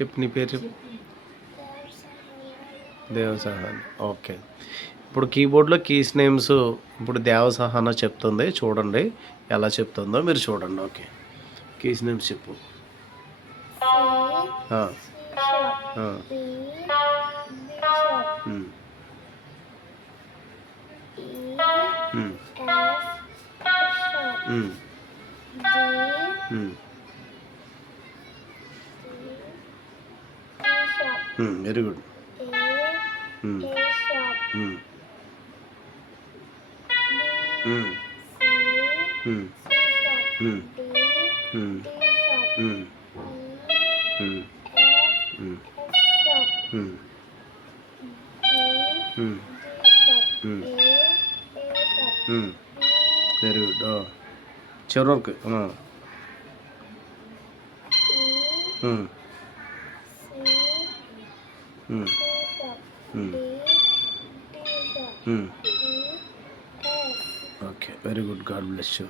చెప్పు, నీ పేరు చెప్పు. దేవసహాన్. ఓకే. ఇప్పుడు కీబోర్డ్లో కీస్ నేమ్స్ ఇప్పుడు దేవసహాన చెప్తుంది, చూడండి ఎలా చెప్తుందో మీరు చూడండి. ఓకే, కీస్ నేమ్స్ చెప్పు. ఆ, ఆ, ఉమ్, ఉమ్, ఉమ్, వెరీ గుడ్. Very good. చివరి వరకు. Okay, very good. God bless you.